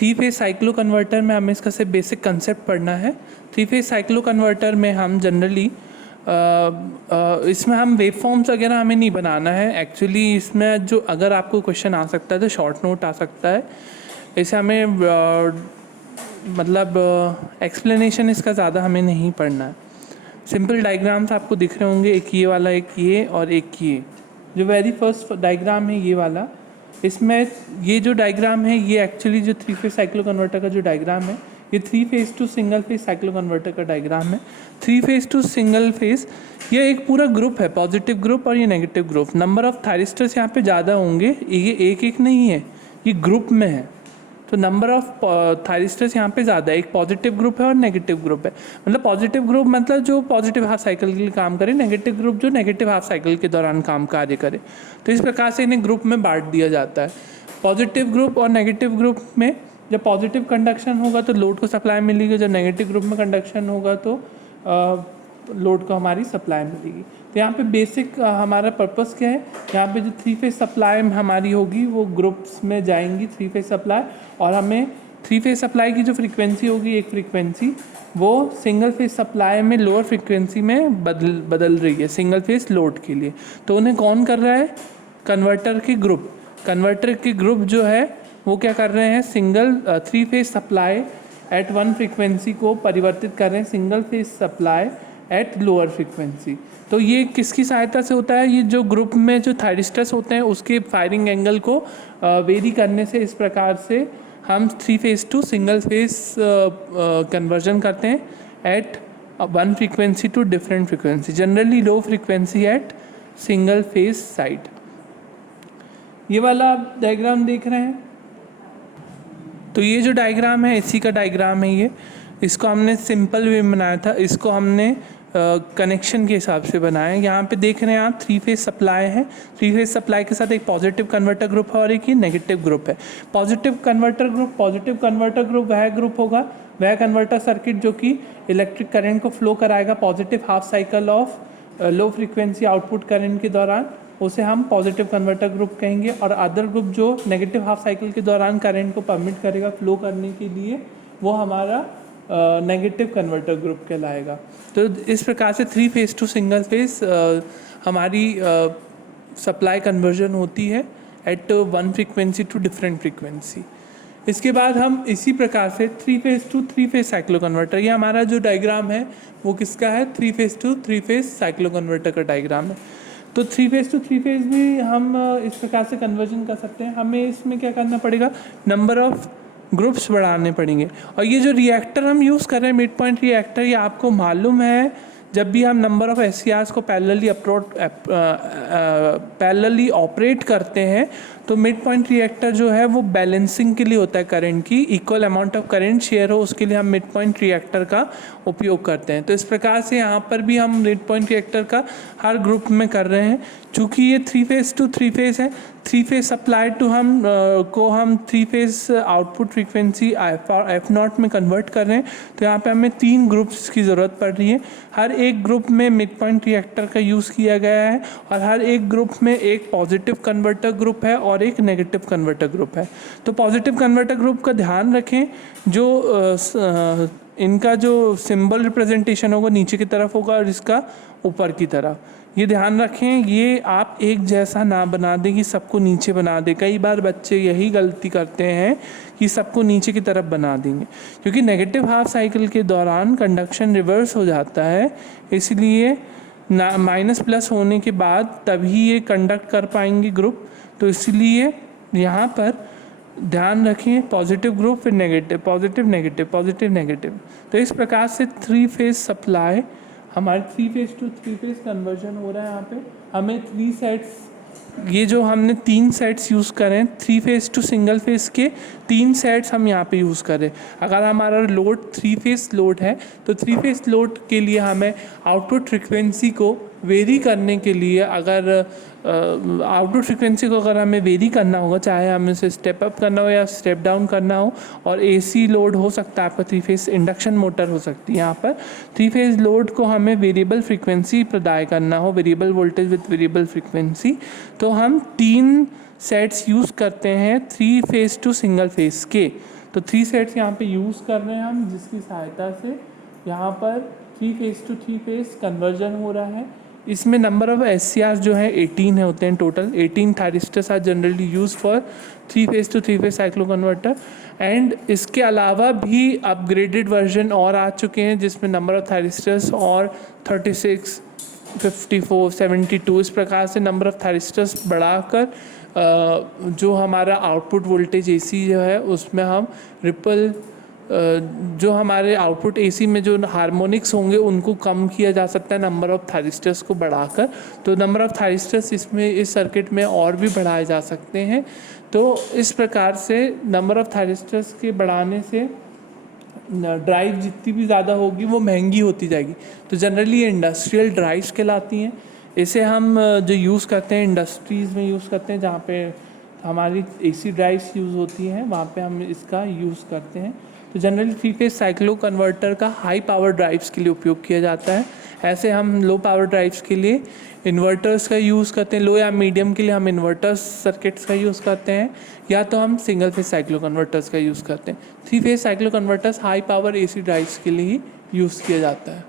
Three phase cyclo converter में हमें इसका सिर्फ बेसिक कंसेप्ट पढ़ना है। थ्री फेज साइक्लो कन्वर्टर में हम जनरली इसमें हम वेव फॉर्म्स वगैरह हमें नहीं बनाना है। एक्चुअली इसमें जो अगर आपको क्वेश्चन आ सकता है तो शॉर्ट नोट आ सकता है। इसे हमें मतलब एक्सप्लेनेशन इसका ज़्यादा हमें नहीं पढ़ना है। सिंपल डायग्राम्स आपको दिख रहे होंगे, एक ये वाला, एक ये और एक ये। जो वेरी फर्स्ट डायग्राम है ये वाला, इसमें ये जो डायग्राम है ये एक्चुअली जो थ्री फेज साइक्लो कन्वर्टर का जो डायग्राम है ये three phase to single phase cyclo converter का डायग्राम है। Three phase to single phase ये एक पूरा ग्रुप है, पॉजिटिव ग्रुप और ये negative group. Number of thyristors यहाँ पे ज़्यादा होंगे, ये एक एक नहीं है, ये ग्रुप में है। तो नंबर ऑफ थायरिस्टर्स यहाँ पे ज़्यादा है। एक पॉजिटिव ग्रुप है और नेगेटिव ग्रुप है। मतलब पॉजिटिव ग्रुप मतलब जो पॉजिटिव हाफ साइकिल के लिए काम करे, नेगेटिव ग्रुप जो नेगेटिव हाफ साइकिल के दौरान कार्य करे। तो इस प्रकार से इन्हें ग्रुप में बांट दिया जाता है। पॉजिटिव ग्रुप और नेगेटिव ग्रुप में जब पॉजिटिव कंडक्शन होगा तो लोड को सप्लाई मिलेगी, जब नेगेटिव ग्रुप में कंडक्शन होगा तो लोड को हमारी सप्लाई मिलेगी। तो यहाँ पे बेसिक हमारा पर्पस क्या है, यहाँ पे जो थ्री फेज सप्लाई हमारी होगी वो ग्रुप्स में जाएंगी थ्री फेज सप्लाई, और हमें थ्री फेज सप्लाई की जो फ्रीक्वेंसी होगी, एक फ्रीक्वेंसी वो सिंगल फेज सप्लाई में लोअर फ्रीक्वेंसी में बदल रही है सिंगल फेज लोड के लिए। तो उन्हें कौन कर रहा है, कन्वर्टर के ग्रुप। कन्वर्टर के ग्रुप जो है वो क्या कर रहे हैं, single three phase supply at one frequency को परिवर्तित कर रहे हैं single phase supply at lower frequency. तो ये किसकी सहायता से होता है, ये जो ग्रुप में जो थायरिस्टर्स होते हैं उसके फायरिंग एंगल को वेरी करने से इस प्रकार से हम three phase to single phase conversion करते हैं at one frequency to different frequency, generally low frequency at single phase side. ये वाला डायग्राम देख रहे हैं, तो ये जो डायग्राम है इसी का डायग्राम है ये। इसको हमने सिंपल वे में बनाया था, इसको हमने कनेक्शन के हिसाब से बनाया है। यहाँ पे देख रहे हैं आप थ्री फेज सप्लाई है, थ्री फेज सप्लाई के साथ एक पॉजिटिव कन्वर्टर ग्रुप है और एक ये नेगेटिव ग्रुप है। पॉजिटिव कन्वर्टर ग्रुप वह ग्रुप होगा, वह कन्वर्टर सर्किट जो कि इलेक्ट्रिक करंट को फ्लो कराएगा positive half cycle of low frequency output current के दौरान, उसे हम पॉजिटिव कन्वर्टर ग्रुप कहेंगे। और अदर ग्रुप जो नेगेटिव हाफ साइकिल के दौरान करंट को परमिट करेगा फ्लो करने के लिए, वो हमारा नेगेटिव कन्वर्टर ग्रुप कहलाएगा। तो इस प्रकार से three phase to single phase हमारी सप्लाई कन्वर्जन होती है at one frequency to different frequency. इसके बाद हम इसी प्रकार से three phase to three phase cyclo converter, ये हमारा जो डायग्राम है वो किसका है, three phase to three phase cyclo converter का डायग्राम है। तो three phase to three phase भी हम इस प्रकार से कन्वर्जन कर सकते हैं। हमें इसमें क्या करना पड़ेगा, नंबर ऑफ ग्रुप्स बढ़ाने पड़ेंगे। और ये जो रिएक्टर हम यूज़ कर रहे हैं मिड पॉइंट रिएक्टर, ये आपको मालूम है जब भी हम नंबर ऑफ SCRs को पैरेलली ऑपरेट करते हैं तो मिड पॉइंट रिएक्टर जो है वो बैलेंसिंग के लिए होता है, करंट की equal amount of current share हो उसके लिए हम मिड पॉइंट रिएक्टर का उपयोग करते हैं। तो इस प्रकार से यहाँ पर भी हम मिड पॉइंट रिएक्टर का हर ग्रुप में कर रहे हैं। चूँकि ये three phase to three phase है, थ्री फेज सप्लाई टू हम three phase output frequency F0 में कन्वर्ट कर रहे हैं, तो यहाँ पे हमें तीन ग्रुप्स की ज़रूरत पड़ रही है। हर एक ग्रुप में मिड पॉइंट रिएक्टर का यूज़ किया गया है और हर एक ग्रुप में एक पॉजिटिव कन्वर्टर ग्रुप है और एक नेगेटिव कन्वर्टर ग्रुप है। तो पॉजिटिव कन्वर्टर ग्रुप का ध्यान रखें, जो इनका जो सिंबल रिप्रेजेंटेशन होगा नीचे की तरफ होगा और इसका ऊपर की तरफ, ये ध्यान रखें। ये आप एक जैसा ना बना दें कि सबको नीचे बना दें। कई बार बच्चे यही गलती करते हैं कि सबको नीचे की तरफ बना देंगे, क्योंकि नेगेटिव हाफ साइकिल के दौरान कंडक्शन रिवर्स हो जाता है, इसलिए माइनस प्लस होने के बाद तभी ये कंडक्ट कर पाएंगे ग्रुप। तो इसलिए यहाँ पर ध्यान रखें पॉजिटिव ग्रुप फिर negative, positive negative, positive negative. तो इस प्रकार से थ्री फेज सप्लाई हमारे three phase to three phase conversion हो रहा है। यहाँ पे हमें थ्री सेट्स, ये जो हमने तीन सेट्स यूज़ करें three phase to single phase के, तीन सेट्स हम यहाँ पे यूज़ करें। अगर हमारा लोड थ्री फेज लोड है तो थ्री फेज लोड के लिए हमें आउटपुट फ्रिक्वेंसी को वेरी करने के लिए, अगर आउटपुट फ्रिक्वेंसी को अगर हमें वेरी करना होगा, चाहे हमें इसे स्टेप अप करना हो या स्टेप डाउन करना हो, और AC लोड हो सकता है आपका, थ्री फेज इंडक्शन मोटर हो सकती है, यहाँ पर थ्री फेज लोड को हमें वेरिएबल फ्रिक्वेंसी प्रदान करना हो, variable voltage with variable frequency, तो हम तीन सेट्स यूज़ करते हैं three phase to single phase के। तो 3 सेट्स यहाँ पे यूज़ कर रहे हैं हम, जिसकी सहायता से यहाँ पर 3 फेज़ टू 3 फेज़ कन्वर्जन हो रहा है। इसमें नंबर ऑफ SCR जो है 18 होते हैं total. 18 thyristors are generally use for 3 phase to 3 phase cyclo converter. And इसके अलावा भी अपग्रेडेड वर्जन और आ चुके हैं, जिसमें नंबर ऑफ थायरिस्टर्स और 36, 54, 72 इस प्रकार से नंबर ऑफ थायरिस्टर्स बढ़ाकर जो हमारा आउटपुट वोल्टेज AC जो है उसमें हम रिपल जो हमारे आउटपुट AC में जो हार्मोनिक्स होंगे उनको कम किया जा सकता है नंबर ऑफ़ थायरिस्टर्स को बढ़ाकर। तो नंबर ऑफ़ थायरिस्टर्स इसमें इस सर्किट में और भी बढ़ाए जा सकते हैं। तो इस प्रकार से नंबर ऑफ़ थायरिस्टर्स के बढ़ाने से ड्राइव जितनी भी ज़्यादा होगी वो महंगी होती जाएगी। तो जनरली ये इंडस्ट्रियल ड्राइव्स कहलाती हैं। इसे हम जो यूज़ करते हैं इंडस्ट्रीज़ में यूज़ करते हैं, जहाँ पे हमारी AC ड्राइव्स यूज़ होती हैं, वहाँ पे हम इसका यूज़ करते हैं। तो जनरली 3 फेज़ साइक्लो कन्वर्टर का हाई पावर ड्राइव्स के लिए उपयोग किया जाता है। ऐसे हम लो पावर ड्राइव्स के लिए इन्वर्टर्स का यूज़ करते हैं। लो या मीडियम के लिए हम इन्वर्टर्स सर्किट्स का यूज़ करते हैं, या तो हम सिंगल फेज साइक्लो कन्वर्टर्स का यूज़ करते हैं। 3 phase cyclo converters high power AC drives के लिए ही यूज़ किया जाता है।